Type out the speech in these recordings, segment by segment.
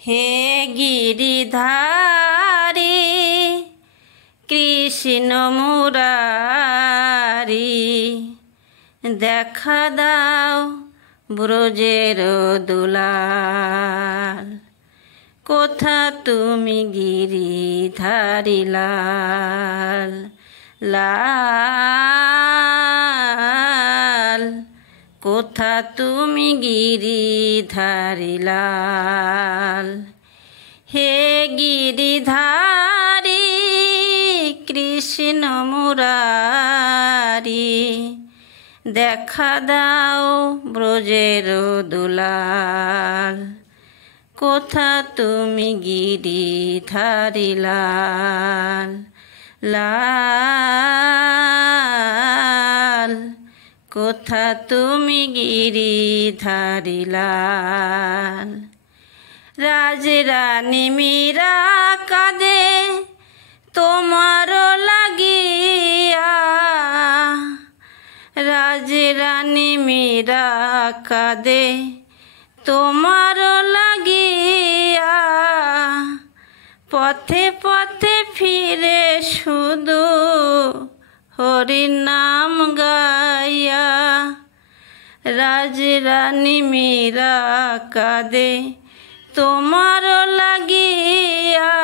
হে গিরিধারী কৃষ্ণ মুরারি, দেখা দাও ব্রজের দুলাল। কোথা তুমি গিরিধারী লাল লাল, কোথা তুমি গিরিধারী লাল। হে গিরিধারী কৃষ্ণ মুরারি, দেখা দাও ব্রজের দুলাল। কোথা তুমি গিরিধারী লাল লাল, কোথা তুমি গিরিধারী লাল। রাজরানী মীরা কাঁদে তোমার লাগিয়া, রাজরানী মীরা কাঁদে তোমার লাগিয়া। পথে পথে ফিরে শুধু হরির নাম গাইয়া, রাজরানী মীরা কাঁদে তোমার লাগিয়া।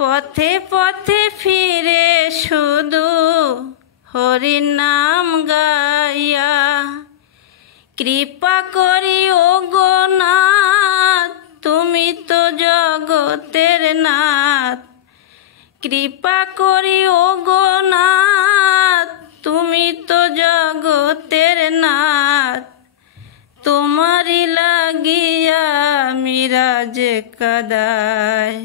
পথে পথে ফিরে শুধু হরির নাম গাইয়া। কৃপা করি ও গো নাথ, তুমি তো জগতের নাথ। কৃপা করি ও গো নাথ, তুমি তো জগতের নাথ। তোমারি লাগিয়া মীরা যে কাদায়,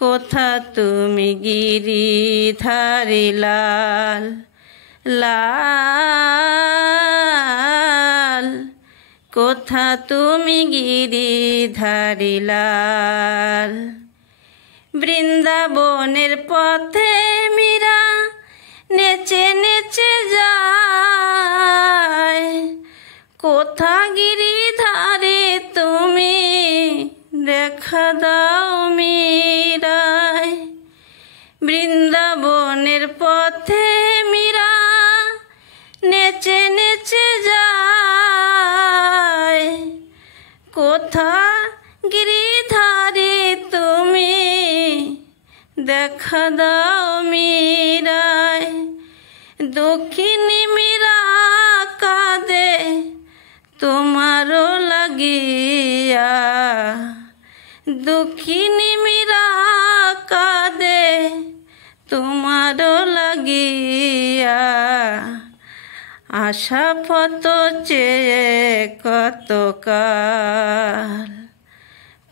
কোথা তুমি গিরিধারী লাল লাল, কোথা তুমি গিরিধারী লাল। বৃন্দাবনের পথে মীরা নেচে নেচে যায়, কোথা গিরিধারী তুমি দেখা দাও মীরায়। বৃন্দাবনের পথে মীরা নেচে নেচে যায়, কোথা গিরিধারী তুমি দেখা দাও মীরায়। দক্ষিণী মীরা কাঁদে তোমারও লাগিয়া, দক্ষিণী মীরা কাঁদে তোমারও লাগিয়া। আশা পথ চেয়ে কতকাল,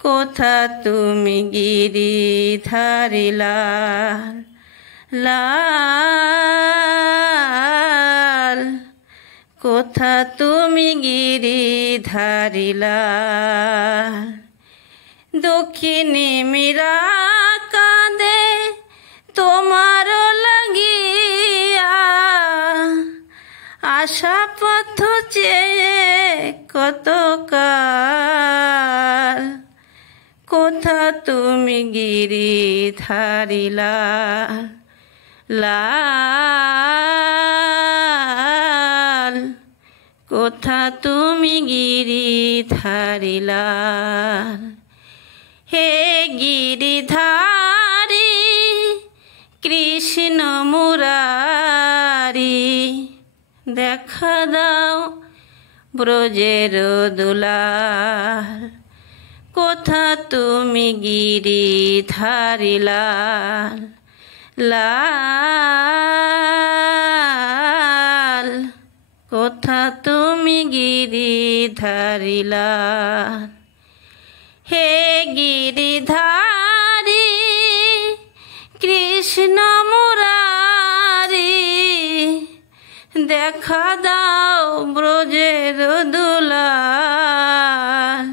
কোথা তুমি গিরিধারী লাল লাল, কোথা তুমি গিরিধারী লাল। দক্ষিণী মীরা কাঁদে তোমার লাগিয়া, আশা পথ চেয়ে কতকাল। কোথা তুমি গিরিধারী লাল লাল, কোথা তুমি গিরিধারী লাল। হে গিরিধারী কৃষ্ণ মুরারি, দেখা দাও ব্রজের দুলাল। কোথা তুমি গিরিধারী লাল লাল, কোথা তুমি গিরিধারী লাল। হে গিরিধারী কৃষ্ণ মুরারি, দেখা দাও ব্রজের দুলাল।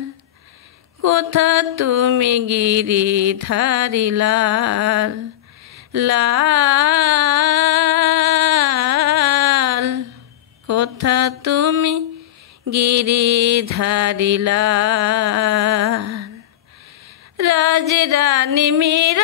কোথা তুমি গিরিধারী লাল লাল, কোথা তুমি গিরিধারী লাল। রাজরানী মীরা